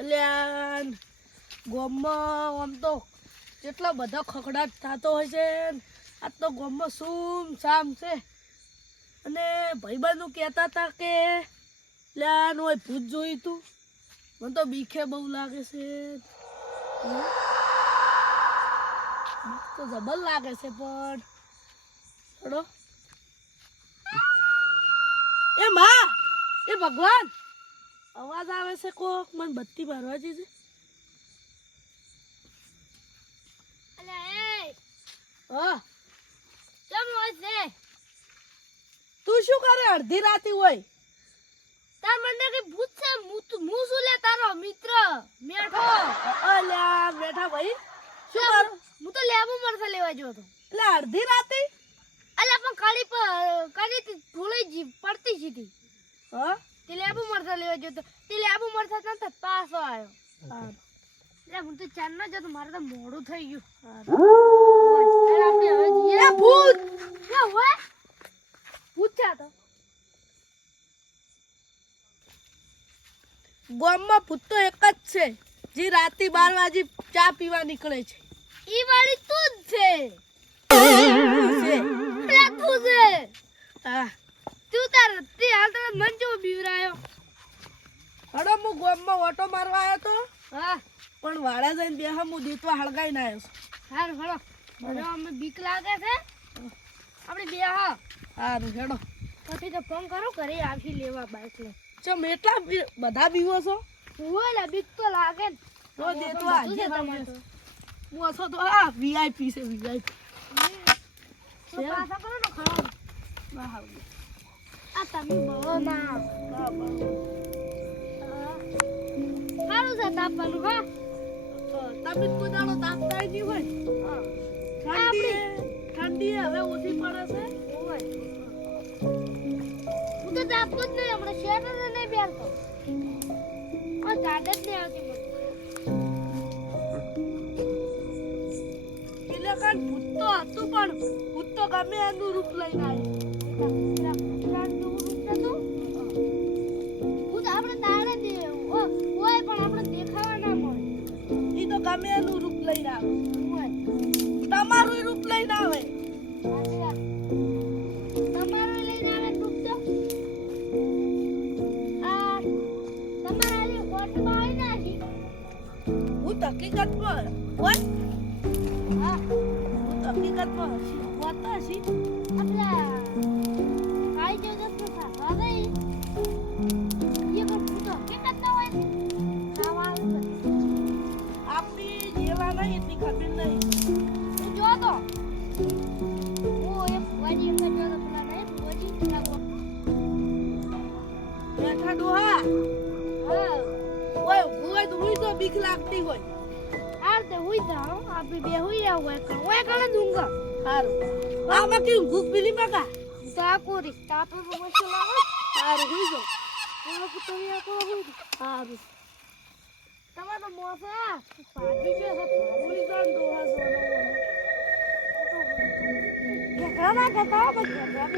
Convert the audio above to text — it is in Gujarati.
અલ્યા ગામમાં આમ તો કેટલો બધો ખખડાટ થતો હોય છે. આજ તો ગામમાં સુમ સામ છે. અને ભાઈબંધુ કહેતા હતા કે લ્યા ઓય ભૂત જોયું તું. મને તો બીકે બહુ લાગે છે. બીક તો જબર લાગે છે પણ થોડો એ માં એ ભગવાન અવાજ આવે છે કોક. મને બત્તી મારવા છે. હા કેમ હોય છે? તું શું કરે અડધી રાતે હોય? તાર મને કે ભૂત છે. હું શું લે તારો મિત્ર મેઠો. અલ્યા બેઠા ભાઈ શું કરું? હું તો લેબુ મરસા લેવા ગયો હતો. એટલે અડધી રાતે? અલ્યા પણ કાળી ભૂલી પડતી જીતી. હા તે લેબુ મરસા લેવા ગયો હતો. તે લેબુ મરસા તને પાછો આવ્યો. હા એટલે હું તો ચાર ના જતો. મારે તો મોડું થઈ ગયું. એ ભૂત ક્યાં હોય? પૂછ્યા તો ગામમાં ભૂત તો એક જ છે જે રાતે 12 વાગે ચા પીવા નીકળે છે. ઈ વાળી તું જ છે. છે. અલ્યા તું છે. હા તું તાર તે હાલ તો મન જો બીવરાયો. હડો હું ગામમાં ઓટો મારવા આવ્યો તો હા પણ વાડા જઈને બેહા હું દીતવા હળગાઈને આવ્યો છું. હારું હળો. મને અમે બીક લાગે છે. આપણે બે હા સારું હેડો. પછી તો ફોન કરો ઘરે આવી લેવા બાઈક ને. ચમ એટલા બધા બીવો છો? ઓલા બીક તો લાગે ને. તો દેતવા આજે હું હશો તો આ વીઆઈપી છે વીઆઈપી. તો પાછા કરો ને ખાવા. આ તમે બહુ ના સારું છે તાપવાનું હા. તમે કોઈ દાડો તાપતા નહીં હોય. ઠંડી હવે ઓછી પડે છે. હું તો તાપતો જ નહીં. હમણાં શેર નહીં બેરતો. ઝાડ જ નહીં આવતી મને. એટલે કાંઈ ભૂત તો હતું પણ ભૂત તો ગમે એનું રૂપ લઈને આવ્યું. ભૂત આપણે દાડે દે હોય પણ આપણે દેખાવા ના મળે. એ તો ગમે એનું રૂપ લઈને આવે. તમારું રૂપ લઈને આવે. તમારું લઈને આવે રૂપ તો આ તમારા આલી કોટમાં આવી નાખી. હું હકીકતમાં હોય. હા હું હકીકતમાં હશી હોતો હશી. આપલા કાઈ જો દસ ખાવા ગઈ. ये पर भूत हकीकत ना હોય. ખાવા આવે આપણી જેવા નહીં એટલી ખબર નહીં. તું જો તો ઓ એક વાડી અંદર જો તો પેલા નહીં વાડી લાગો. બેઠા ડોહા હા ઓય હોય તો હુઈ તો બીક લાગતી હોય. હાલ તે હુઈ જાઓ. આપણે બે હુઈ રહ્યા હોય કણ ઓય કણ દુંગા. સારું આમાં કેવું ભૂખ પીલી મકા. તાકોરી તાપે મસ્ત લાગે. સારું હુઈ જાઓ. ઓલો કુતરી આ તો હુઈ. સારું તમારો મોસા પાડી છે તો હુઈ જાઓ ડોહા સોનો. ઘણા કરતા બધા